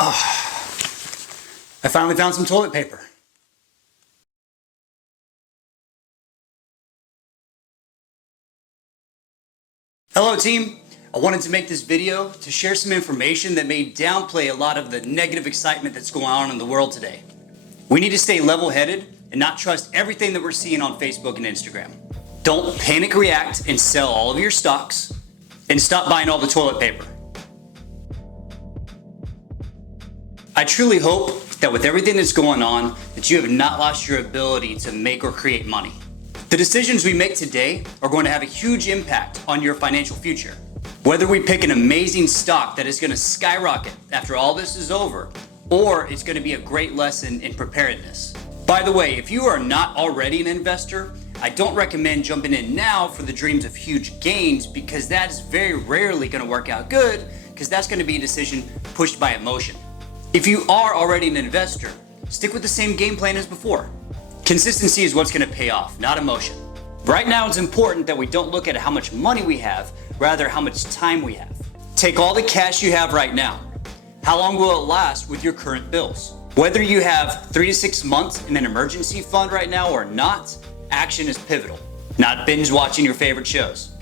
I finally found some toilet paper. Hello team, I wanted to make this video to share some information that may downplay a lot of the negative excitement that's going on in the world today. We need to stay level-headed and not trust everything that we're seeing on Facebook and Instagram. Don't panic react and sell all of your stocks, and stop buying all the toilet paper. I truly hope that with everything that's going on, that you have not lost your ability to make or create money. The decisions we make today are going to have a huge impact on your financial future. Whether we pick an amazing stock that is going to skyrocket after all this is over, or it's going to be a great lesson in preparedness. By the way, if you are not already an investor, I don't recommend jumping in now for the dreams of huge gains, because that is very rarely going to work out good, because that's going to be a decision pushed by emotion. If you are already an investor, stick with the same game plan as before. Consistency is what's going to pay off, not emotion. Right now, it's important that we don't look at how much money we have, rather how much time we have. Take all the cash you have right now. How long will it last with your current bills? Whether you have 3 to 6 months in an emergency fund right now or not, action is pivotal, not binge watching your favorite shows.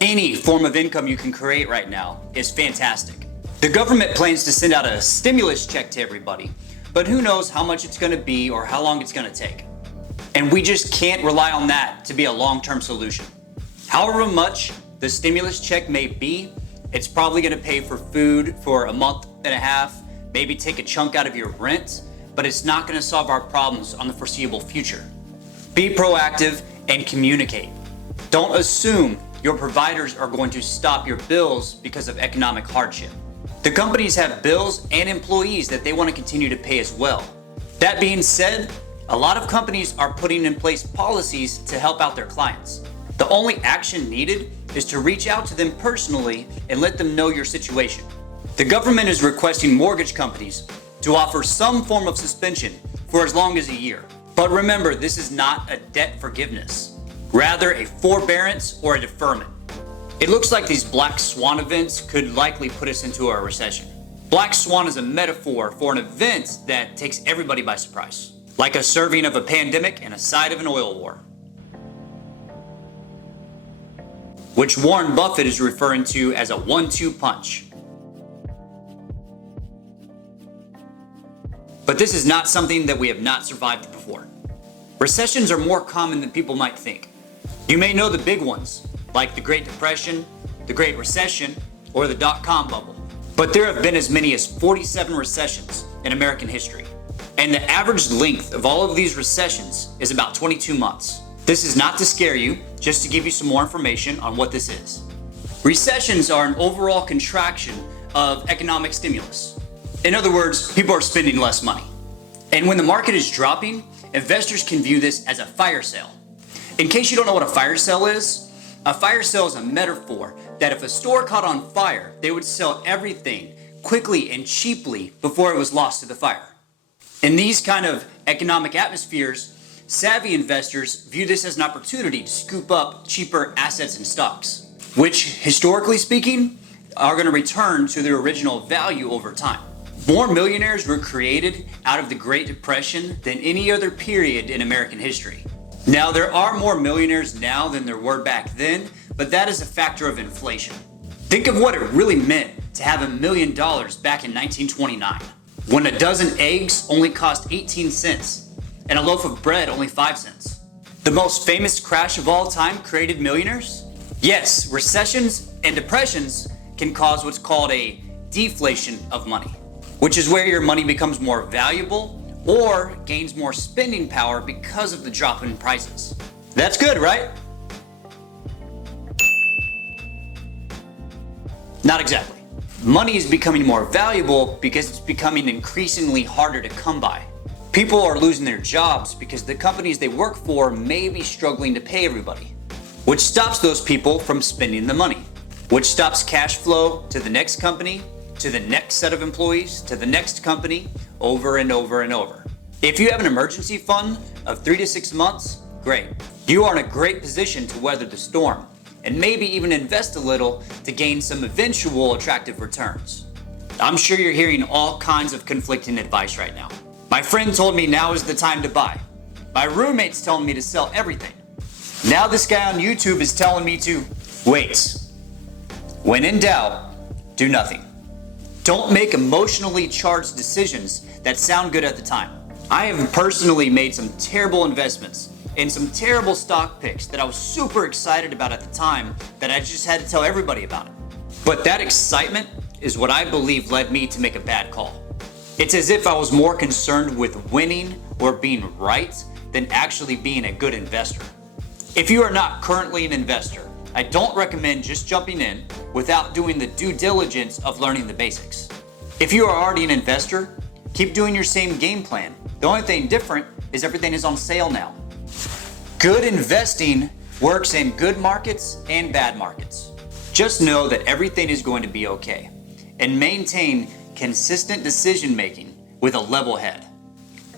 Any form of income you can create right now is fantastic. The government plans to send out a stimulus check to everybody, but who knows how much it's going to be or how long it's going to take. And we just can't rely on that to be a long-term solution. However much the stimulus check may be, it's probably going to pay for food for a month and a half, maybe take a chunk out of your rent, but it's not going to solve our problems on the foreseeable future. Be proactive and communicate. Don't assume your providers are going to stop your bills because of economic hardship. The companies have bills and employees that they want to continue to pay as well. That being said, a lot of companies are putting in place policies to help out their clients. The only action needed is to reach out to them personally and let them know your situation. The government is requesting mortgage companies to offer some form of suspension for as long as a year. But remember, this is not a debt forgiveness, rather a forbearance or a deferment. It looks like these black swan events could likely put us into a recession. Black swan is a metaphor for an event that takes everybody by surprise, like a serving of a pandemic and a side of an oil war, which Warren Buffett is referring to as a 1-2 punch. But this is not something that we have not survived before. Recessions are more common than people might think. You may know the big ones, like the Great Depression, the Great Recession, or the dot-com bubble. But there have been as many as 47 recessions in American history. And the average length of all of these recessions is about 22 months. This is not to scare you, just to give you some more information on what this is. Recessions are an overall contraction of economic stimulus. In other words, people are spending less money. And when the market is dropping, investors can view this as a fire sale. In case you don't know what a fire sale is a metaphor that if a store caught on fire, they would sell everything quickly and cheaply before it was lost to the fire. In these kind of economic atmospheres, savvy investors view this as an opportunity to scoop up cheaper assets and stocks, which historically speaking are going to return to their original value over time. More millionaires were created out of the Great Depression than any other period in American history. Now, there are more millionaires now than there were back then, but that is a factor of inflation. Think of what it really meant to have $1 million back in 1929, when a dozen eggs only cost 18 cents and a loaf of bread only 5 cents. The most famous crash of all time created millionaires? Yes, recessions and depressions can cause what's called a deflation of money, which is where your money becomes more valuable or gains more spending power because of the drop in prices. That's good, right? Not exactly. Money is becoming more valuable because it's becoming increasingly harder to come by. People are losing their jobs because the companies they work for may be struggling to pay everybody, which stops those people from spending the money, which stops cash flow to the next company, to the next set of employees, to the next company, over and over and over. If you have an emergency fund of 3 to 6 months, great. You are in a great position to weather the storm. and maybe even invest a little to gain some eventual attractive returns. I'm sure you're hearing all kinds of conflicting advice right now. My friend told me now is the time to buy. My roommate's telling me to sell everything. Now this guy on YouTube is telling me to wait. When in doubt, do nothing. Don't make emotionally charged decisions that sound good at the time. I have personally made some terrible investments and some terrible stock picks that I was super excited about at the time that I just had to tell everybody about it. But that excitement is what I believe led me to make a bad call. It's as if I was more concerned with winning or being right than actually being a good investor. If you are not currently an investor, I don't recommend just jumping in without doing the due diligence of learning the basics. If you are already an investor, keep doing your same game plan. The only thing different is everything is on sale now. Good investing works in good markets and bad markets. Just know that everything is going to be okay, and maintain consistent decision making with a level head.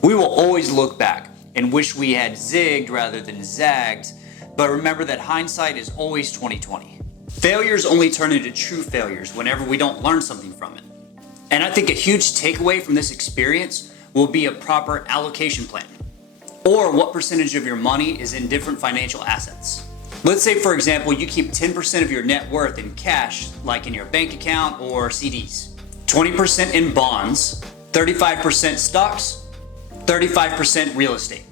We will always look back and wish we had zigged rather than zagged, but remember that hindsight is always 20/20. Failures only turn into true failures whenever we don't learn something from it. And I think a huge takeaway from this experience will be a proper allocation plan, or what percentage of your money is in different financial assets. Let's say, for example, you keep 10% of your net worth in cash, like in your bank account or CDs, 20% in bonds, 35% stocks, 35% real estate.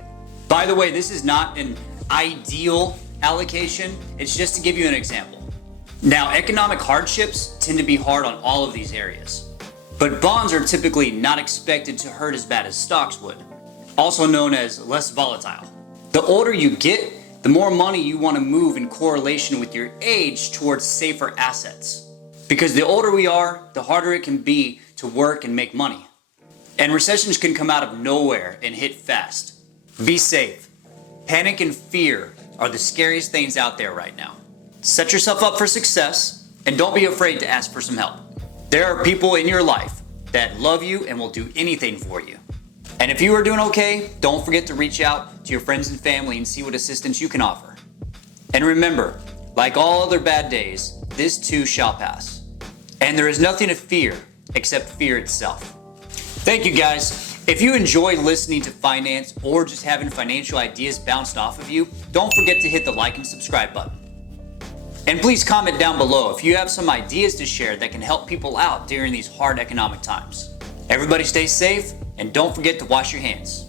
By the way, this is not an ideal allocation, it's just to give you an example. Now, economic hardships tend to be hard on all of these areas, but bonds are typically not expected to hurt as bad as stocks would, also known as less volatile. The older you get, the more money you want to move in correlation with your age towards safer assets. Because the older we are, the harder it can be to work and make money. And recessions can come out of nowhere and hit fast. Be safe. Panic and fear are the scariest things out there right now. Set yourself up for success, and don't be afraid to ask for some help. There are people in your life that love you and will do anything for you. And if you are doing okay, don't forget to reach out to your friends and family and see what assistance you can offer. And remember, like all other bad days, this too shall pass. And there is nothing to fear except fear itself. Thank you guys. If you enjoy listening to finance or just having financial ideas bounced off of you, don't forget to hit the like and subscribe button. And please comment down below if you have some ideas to share that can help people out during these hard economic times. Everybody stay safe, and don't forget to wash your hands.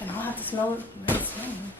And I'll have to smell it when it's smelling.